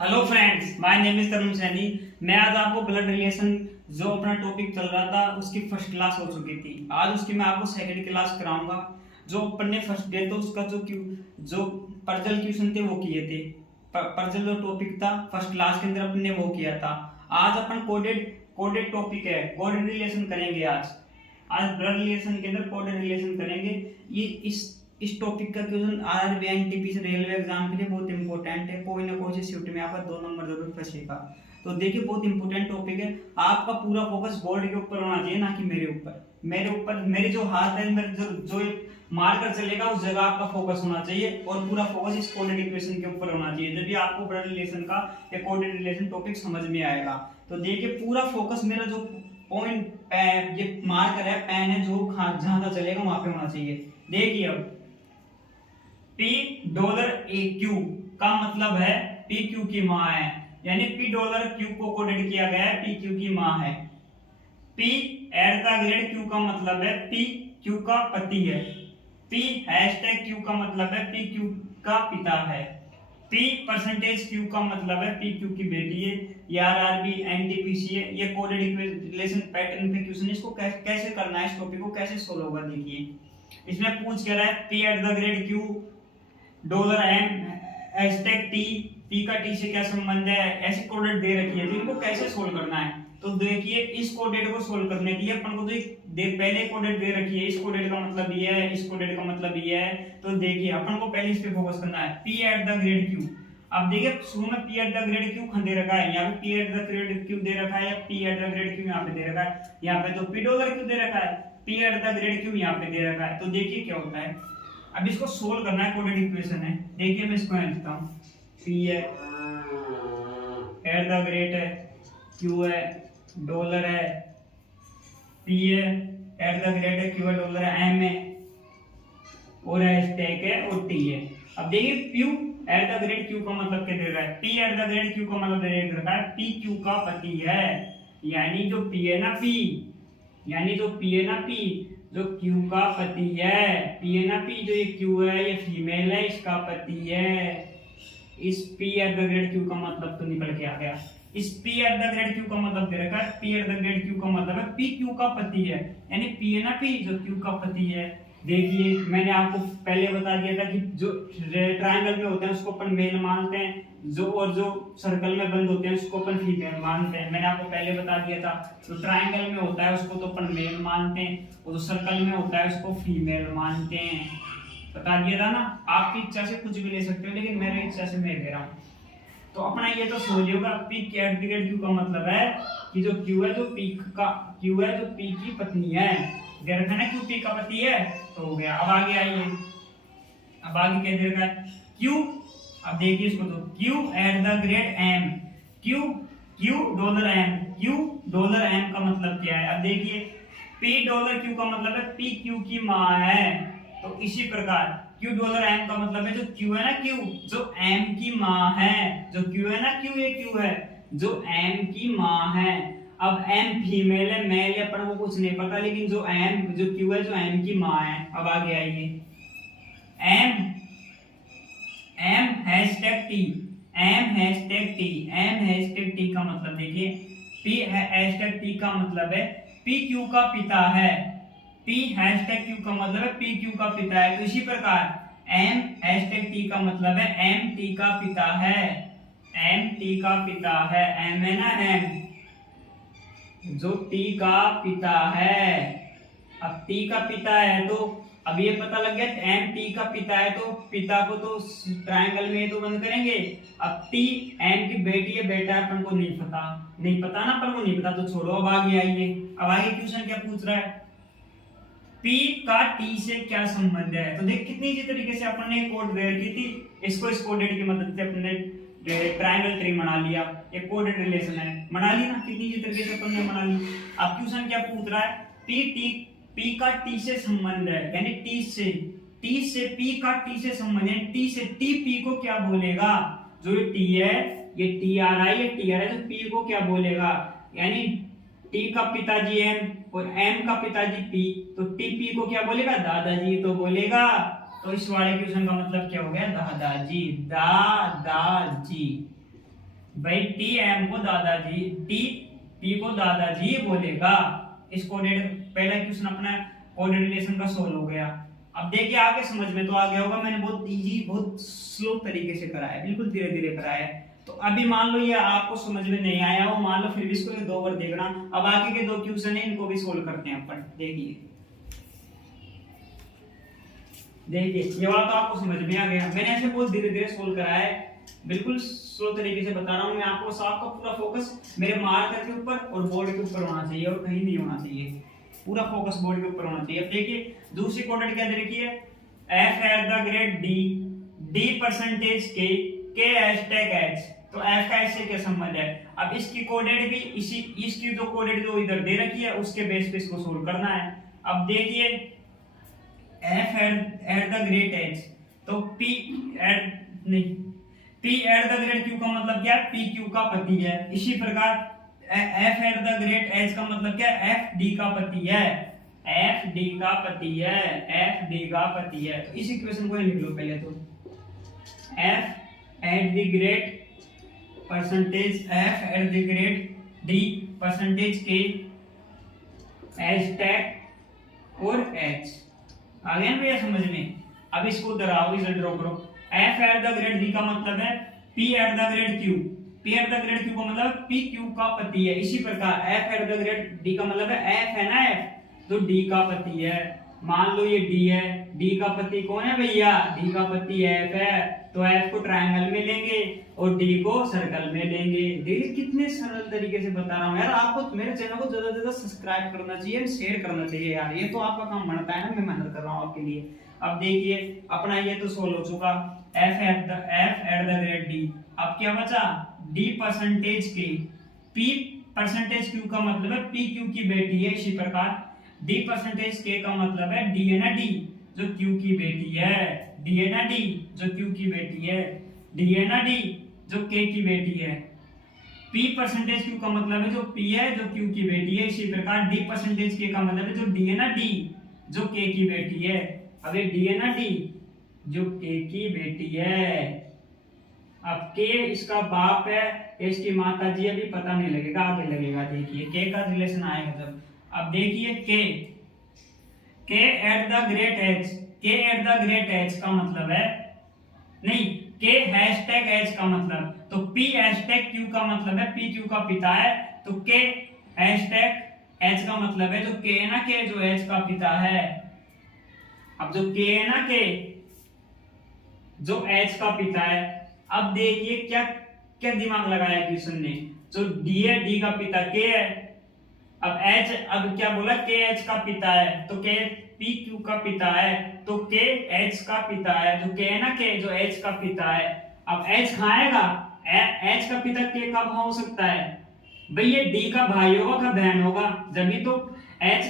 Hello friends, my name is Tarun Saini. मैं आज आपको ब्लड रिलेशन जो अपना टॉपिक चल रहा था उसकी फर्स्ट क्लास हो चुकी थी। आज उसकी मैं आपको सेकंड क्लास कराऊंगा। जो अपन ने फर्स्ट डे तो उसका जो पर्जल क्वेश्चन थे वो किए थे। पर्जल जो टॉपिक था फर्स्ट क्लास के अंदर अपन ने वो किया था। आज अपन कोडेड कोडेड टॉपिक है, कोडेड रिलेशन करेंगे। आज ब्लड रिलेशन के अंदर कोडेड रिलेशन करेंगे। ये इस टॉपिक का question RRB NTPC railway exam के लिए बहुत इंपॉर्टेंट है। कोई ना कोई शिफ्ट में आपका 2 नंबर जरूर फंसेगा। तो देखिए, बहुत इंपॉर्टेंट टॉपिक है। आपका पूरा फोकस बोर्ड के ऊपर होना चाहिए, ना कि मेरे जो हाथ है, मेरे जो मार्कर चलेगा उस जगह आपका फोकस होना चाहिए और पूरा फोकस इस कोडेड इक्वेशन के ऊपर होना चाहिए। जब भी आपको ब्लड रिलेशन का या कोडेड रिलेशन टॉपिक समझ में आएगा तो देखिए, पूरा फोकस मेरा जो पॉइंट ये मार्कर है, पेन है, जो जहां चलेगा वहां पे होना चाहिए। देखिए, अब पी डॉलर ए क्यू का मतलब है पी क्यू की माँ है, यानी पी डॉलर क्यू को कोडेड किया गया है, पी क्यू की माँ है। P at the grade Q का मतलब है पी क्यू का पति है। पी हैशटैग क्यू का मतलब है पी क्यू का पिता है। पी परसेंटेज क्यू का मतलब है पी क्यू की बेटी है। ये आरआरबी एनटीपीसी है। ये कोडेड रिलेशन पैटर्न पे क्वेश्चन। इसको कैसे करना है, इस टॉपिक को कैसे सोल्व होगा, देखिए। इसमें पूछ क्या रहा है, P at the grade Q dollar M hashtag T, P का टी से क्या संबंध है, ऐसी कोडेड दे रखी है। तो इनको कैसे सोल्व करना है, तो देखिए, इस कोडेड को सोल्व करने के लिए अपन को पहले कोडेड दे रखी है। इस कोडेड का मतलब ये है, इस कोडेड का मतलब ये है। तो देखिए, अपन को पहले इस पे फोकस करना है, P at the grade Q. अब देखिए, शुरू में P at the grade Q दे रखा है, यहाँ पे P at the grade Q दे रखा है, या P at the grade Q यहाँ पे दे रखा है। यहाँ पे तो पी डॉलर क्यू दे रखा है, P at the grade Q यहाँ पे दे रखा है। तो देखिए क्या होता है। अब इसको सोल्व करना है, कोडेड इक्वेशन है। देखिए, मैं इसको लिखता हूँ, पी है एट द ग्रेड है, क्यू है, डॉलर है, पी है एट द ग्रेड है, क्यू है, डॉलर है, एम है और हैशटैग है और टी है। अब देखिए, Q at the grade Q का मतलब क्या दे रहा है, P at the grade Q का मतलब दे रहा है पी क्यू का पति है। यानी जो पी है ना पी, यानी जो पी है ना पी, जो क्यू का पति है, पी है ना पी, जो ये क्यू है ये फीमेल है, इसका पति है। इस P at the grade Q का मतलब तो निकल के आ गया। इस P at the grade Q का मतलब दे रखा है, P at the grade Q का मतलब है पी क्यू का पति है, यानी पी है ना पी, जो क्यू का पति है। देखिए, मैंने आपको पहले बता दिया था कि जो ट्रायंगल में होते हैं उसको अपन मेल मानते हैं, जो सर्कल में बंद होते हैं उसको अपन फीमेल मानते हैं। मैंने आपको पहले बता दिया था, जो ट्रायंगल में होता है उसको तो अपन मेल मानते हैं, और जो सर्कल में होता है उसको फीमेल मानते हैं। बता दिया था ना। आपकी इच्छा से कुछ भी ले सकते हो, लेकिन मेरी इच्छा से मैं दे रहा हूँ। तो अपना ये तो समझ होगा, P at the grade Q का मतलब है कि जो क्यू है, जो पी की पत्नी है। दे रखा ना, क्यू पी का पति है, तो हो गया। अब आगे आइए, अब आगे क्या दे रखा है, क्यू। अब देखिए इसको, तो Q at the grade M, Q Q dollar M, Q dollar M का मतलब क्या है। अब देखिए, पी डॉलर क्यू का मतलब है पी क्यू की माँ है। तो इसी प्रकार क्यू डॉलर एम का मतलब है जो क्यू है ना क्यू, जो एम की माँ है। जो क्यू है ना क्यू, ये क्यू है जो एम की माँ है। अब एम फीमेल है, मेल है, पर वो कुछ नहीं पता, लेकिन जो क्यू है जो एम की माँ है। अब आगे आइए, M M hashtag T, M hashtag T, M hashtag T का मतलब देखिए, पी हैशटैग टी का मतलब है पी क्यू का पिता है। पी हैशटैग क्यू का मतलब है पी क्यू का पिता है। तो इसी प्रकार एम हैशटैग टी का मतलब है एम टी का पिता है, एम टी का पिता है। एम है ना एम, जो टी का पिता है। अब टी का पिता है, तो अब ये पता लग गया एम टी का पिता है, तो पिता को तो ट्रायंगल में तो बंद करेंगे। अब टी एम की बेटी है, बेटा अपन को नहीं पता ना, अपन को नहीं पता, तो छोड़ो। अब आगे आइए, अब आगे क्वेश्चन क्या पूछ रहा है, P का T से क्या संबंध है। तो देख, कितनी इजी तरीके से अपन ने कोड दे रखी थी, इसको इस कोडेड की मदद से अपने ट्रायंगल ट्री बना लिया। एक कोडेड रिलेशन है, बना ली ना, कितनी इजी तरीके से अपन ने बना ली। अब क्वेश्चन क्या पूछ रहा है, P का T से संबंध है, यानी T से P का T से संबंध है। T से T P को क्या बोलेगा, जो ये T है, ये T आ रहा है, ये T आ रहा है, तो P को क्या बोलेगा, यानी T का पिताजी M और M का पिताजी P, तो T P को क्या बोलेगा, दादाजी तो बोलेगा। तो इस वाले क्वेश्चन का मतलब क्या हो गया, दादाजी, दादाजी। भाई टी एम को दादाजी टी को दादाजी बोलेगा। इस कोडेड पहला क्वेश्चन अपना कोडेड रिलेशन का सोल्व हो गया। अब देखिए आगे समझ में तो आ गया होगा, मैंने बहुत इजी बहुत स्लो तरीके से कराया है, बिल्कुल धीरे धीरे कराया है। तो अभी मान लो ये आपको समझ में नहीं आया हो, मान लो फिर भी इसको 2 बार देखना। अब आगे के 2 क्वेश्चन है इनको भी सोल्व करते हैं अपन। देखिए ये वाला तो आपको समझ में आ गया, मैंने ऐसे बहुत धीरे धीरे सोल्व कराया है, बिल्कुल स्लो तरीके से बता रहा हूँ मैं आपको। आपका पूरा फोकस मेरे मार्कर के ऊपर और बोर्ड के ऊपर होना चाहिए और कहीं नहीं होना चाहिए, पूरा फोकस बोर्ड के ऊपर होना चाहिए। अब देखिए दूसरी कोडेड क्या दे रखी है, F at the grade D percentage के हैशटैग एच। तो एफ का एच से क्या संबंध है। अब इसकी कोडेड भी इसकी जो कोडेड जो इधर दे रखी है उसके बेस पे इसको सोल्व करना है। अब देखिए F at the rate H, तो P at the grade Q का मतलब क्या है, पी क्यू का पति है। इसी प्रकार F at the rate H का मतलब क्या है, एफ डी का पति है, एफ डी का पति है, एफ डी का पति है। तो इस इक्वेशन को लिख लो पहले तो, F at the grade percentage F at the grade D percentage के हैशटैग और एच। आ गया ना भैया समझ में। अब इसको दोहराओ, इसे ड्रॉ करो। F at the grade D का मतलब है P at the grade Q, P at the grade Q का मतलब पी क्यू का पति है। इसी प्रकार F at the grade D का मतलब है एफ है ना एफ, तो डी का पति है। मान लो ये डी है, डी का पति कौन है भैया, डी का पति एफ है, तो एफ को ट्रायंगल में लेंगे और डी को सर्कल में लेंगे। देखिए कितने सरल तरीके से बता रहा हूँ यार। आपको मेरे चैनल को ज्यादा से ज्यादा सब्सक्राइब करना चाहिए, शेयर करना चाहिए यार, ये तो आपका काम बनता है ना, मैं मेहनत कर रहा हूँ आपके लिए। अब देखिए अपना ये तो सोल्व हो चुका, F at the grade D. अब क्या बचा, डी परसेंटेज के, पी परसेंटेज क्यू का मतलब है पी क्यू की बेटी है। इसी प्रकार डी परसेंटेज के का मतलब है डी है ना डी, जो क्यू की बेटी है, डी है ना डी, जो क्यू की बेटी है, डी है ना डी, जो के की बेटी है। पी परसेंटेज क्यू का मतलब है जो पी है, जो क्यू की बेटी है। इसी प्रकार डी परसेंटेज के का मतलब है जो डी है ना डी, जो के की बेटी है। अब ये डी है ना डी, जो के की बेटी है। अब के इसका बाप है, इसकी माता जी, अभी पता नहीं लगेगा, आगे लगेगा। देखिए के का रिलेशन आएगा जब। अब देखिए के एट द ग्रेट एच, के एट द ग्रेट एच का मतलब है नहीं, के हैशटैग एच का मतलब, तो पी हैशटैग क्यू का मतलब है पी क्यू का पिता है, तो के हैशटैग एच का मतलब है जो के है ना के, जो एच का पिता है। अब जो के है ना के, जो एच का पिता है। अब देखिए क्या क्या दिमाग लगाया क्वेश्चन ने, जो डी है डी का पिता के है। अब एच, अब क्या बोला, के एच का पिता है, तो के पी क्यू का पिता है, तो के एच का पिता है, जो के है ना के, जो एच का पिता है। अब एच कहाँ आएगा, एच का पिता के कब हो सकता है भाई, ये डी का भाई होगा का बहन होगा, जब तो एच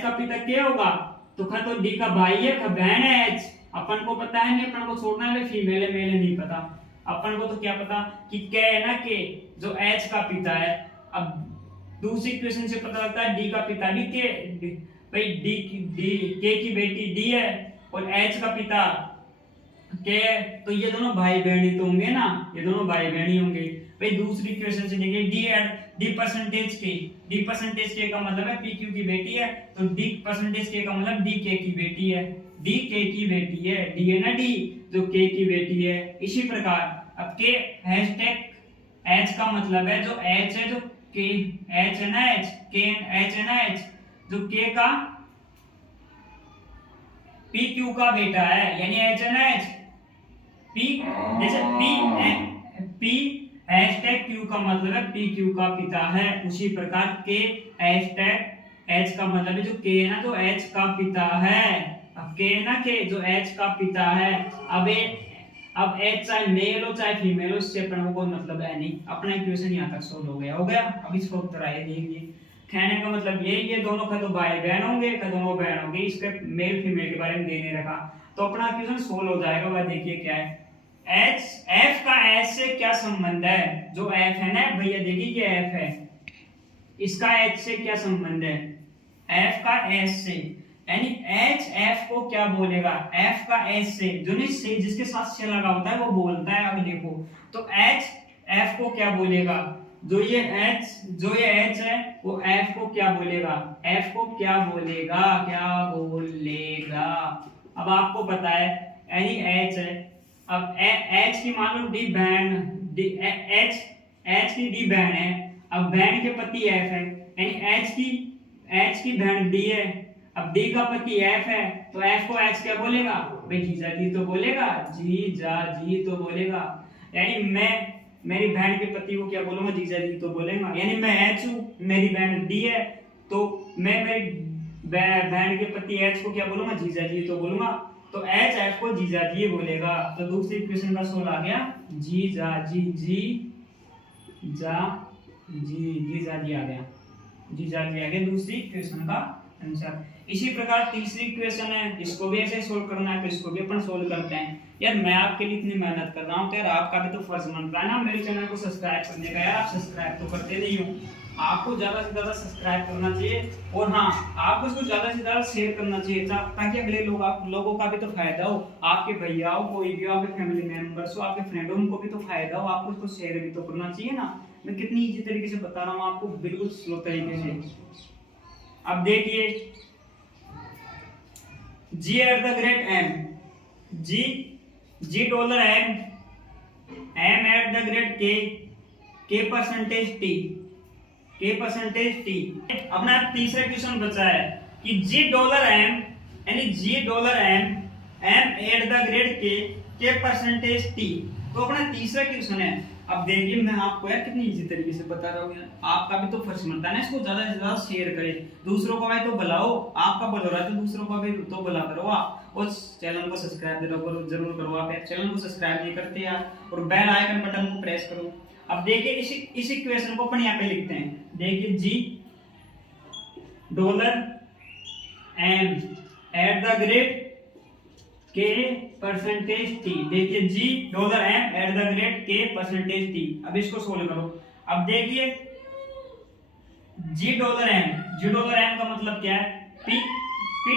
का पिता के होगा, तो खा तो डी का भाई है का बहन है एच। अपन को पता है नहीं, अपन को छोड़ना है फीमेल है मेल नहीं पता, अपन को तो क्या पता कि के है ना के, जो एच का पिता है। अब दूसरी क्वेश्चन से पता लगता है डी का पिता भी के, भाई के की बेटी डी है और एच का पिता के, तो ये दोनों भाई बहनी तो होंगे ना, ये दोनों भाई बहनी होंगे। भाई दूसरी क्वेश्चन से देखिए डी परसेंटेज के का मतलब है पी क्यू की बेटी है, तो डी परसेंटेज के का मतलब डी के की बेटी है, डी के की बेटी है, डी है ना डी, जो के की बेटी है। इसी प्रकार अब के हैशटैग एच का मतलब है जो एच है, जो के एच है ना एच, के एच है ना एच, जो के का पी क्यू का बेटा है, यानी एच है ना एच, पी जैसे पी हैशटैग क्यू का मतलब है पी क्यू का पिता है। उसी प्रकार के हैशटैग एच का मतलब है जो के है ना, जो एच का पिता है। अब के है ना के, जो एच का पिता है। अब एच चाहे मेल हो चाहे फीमेल हो, इससे अपने को कोई मतलब है नहीं। अपना इक्वेशन यहाँ तक सोल्व हो गया। अब इसको उत्तर आए देखिए, कहने का मतलब ये दोनों का तो भाई बहन होंगे, का दोनों बहन होंगे, इसके मेल फीमेल के बारे में दे नहीं रखा, तो अपना इक्वेशन सोल्व हो जाएगा। वह देखिए क्या है, एफ का एच से क्या संबंध है, जो एफ है ना भैया, देखिए ये एफ है, इसका एच से क्या संबंध है, एफ का एच से, यानी एच एफ को क्या बोलेगा, एफ का एच से, जो से जिसके साथ से लगा होता है वो बोलता है अगले को, तो एच एफ को क्या बोलेगा, जो ये H है वो F को क्या बोलेगा, F को क्या बोलेगा, अब आपको पता है यानी H है। अब H की मान लो डी बैंड, H की डी बैंड है। अब बैंड के पति F है, यानी H की बैंड D है। अब D का पति F है, तो F को H क्या बोलेगा भाई, जीजा जी तो बोलेगा, जीजा जी तो बोलेगा। यानी मैं मेरी बहन के पति को क्या बोलूंगा, जीजा जी तो बोलेगा। यानी मैं H हूं, मेरी बहन D है, तो मैं मेरी बहन के पति H को क्या बोलूंगा, जीजा जी तो बोलूंगा। तो H F को जीजा जी बोलेगा। तो दूसरी इक्वेशन का सोल्व आ गया, जीजा जी जीजा जी आ गया, दूसरी इक्वेशन का आंसर। इसी प्रकार तीसरी इक्वेशन है, इसको भी ऐसे सोल्व करना है, तो इसको भी अपन सोल्व करते हैं। यार मैं आपके लिए इतनी मेहनत कर रहा हूँ, यार आपका भी तो फर्ज बनता है ना मेरे चैनल को सब्सक्राइब करने का। यार आप सब्सक्राइब तो करते नहीं हो, आपको ज्यादा से ज्यादा सब्सक्राइब करना चाहिए, और हाँ आपको इसको ज्यादा से ज्यादा शेयर करना चाहिए, ताकि अगले लोगों का भी तो फायदा हो। आपके भैया हो, कोई भी आपके फैमिली मेंबर्स हो, आपके फ्रेंड हो, उनको भी तो फायदा हो, आपको इसको शेयर भी तो करना चाहिए ना। मैं कितनी इजी तरीके से बता रहा हूँ आपको, बिल्कुल स्लो तरीके से। अब देखिए, G at the great M, G dollar M at the great K percentage T। अपना तीसरा क्वेश्चन बचा है कि G dollar M M at the great K percentage T। तो अपना तीसरा क्वेश्चन है। अब देखिए मैं आपको यार कितनी इजी तरीके से बता रहा हूँ, आपका भी तो फर्ज बनता है ना, इसको ज्यादा से ज्यादा शेयर करें, दूसरों को भाई तो बुलाओ, आपका भला हो रहा है तो दूसरों को भी तो बुला करो आप, और चैनल को सब्सक्राइब जरूर करो। आप चैनल को सब्सक्राइब नहीं करते यार, और बेल आइकन बटन को प्रेस करो। अब देखिए इस इक्वेशन को अपन यहाँ पे लिखते हैं। देखिए G dollar M at the great K percentage T। देखिए G dollar M at the great K percentage T। अब इसको सोल्व करो। अब देखिए G डॉलर M का मतलब क्या है, P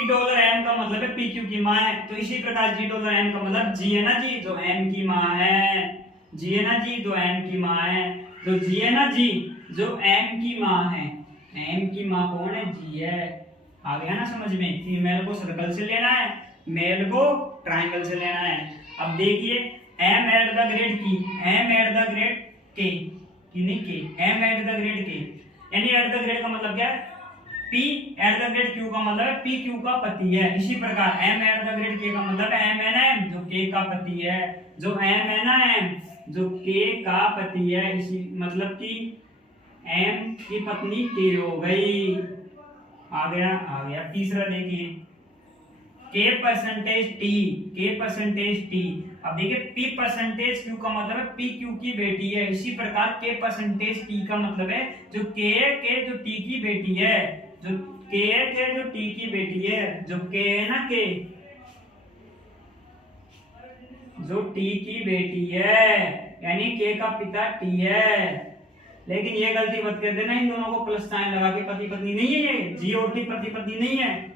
डॉलर M का मतलब है PQ की माँ है। तो इसी प्रकार G डॉलर M का मतलब G है ना जी, जो M की माँ है, G है ना जी, जो M की माँ है, तो G है ना जी, जो M की माँ है। M की माँ कौन है, G है। आ गया ना समझ में, फीमेल को सर्कल से लेना है, मेल को ट्रायंगल से लेना है। अब देखिए M eight the grade K, M eight the grade K, यानी एट द ग्रेड का मतलब क्या है, P eight the grade Q का मतलब है PQ का पति है। इसी प्रकार M eight the grade K का मतलब है M है ना M, जो K का पति है, जो M है ना M, जो K का पति है। इसी मतलब कि M की पत्नी K हो गई। आ गया। तीसरा देखिए K परसेंटेज T। अब देखिए P परसेंटेज Q का मतलब है PQ की बेटी है। इसी प्रकार K परसेंटेज T का मतलब है जो K के जो T की बेटी है, जो K के जो T की बेटी है, जो K है ना K, जो T की बेटी है, यानी K का पिता T है। लेकिन ये गलती मत कर देना, इन दोनों को प्लस साइन लगा के पति पत्नी नहीं है, ये G और T पति पत्नी नहीं है।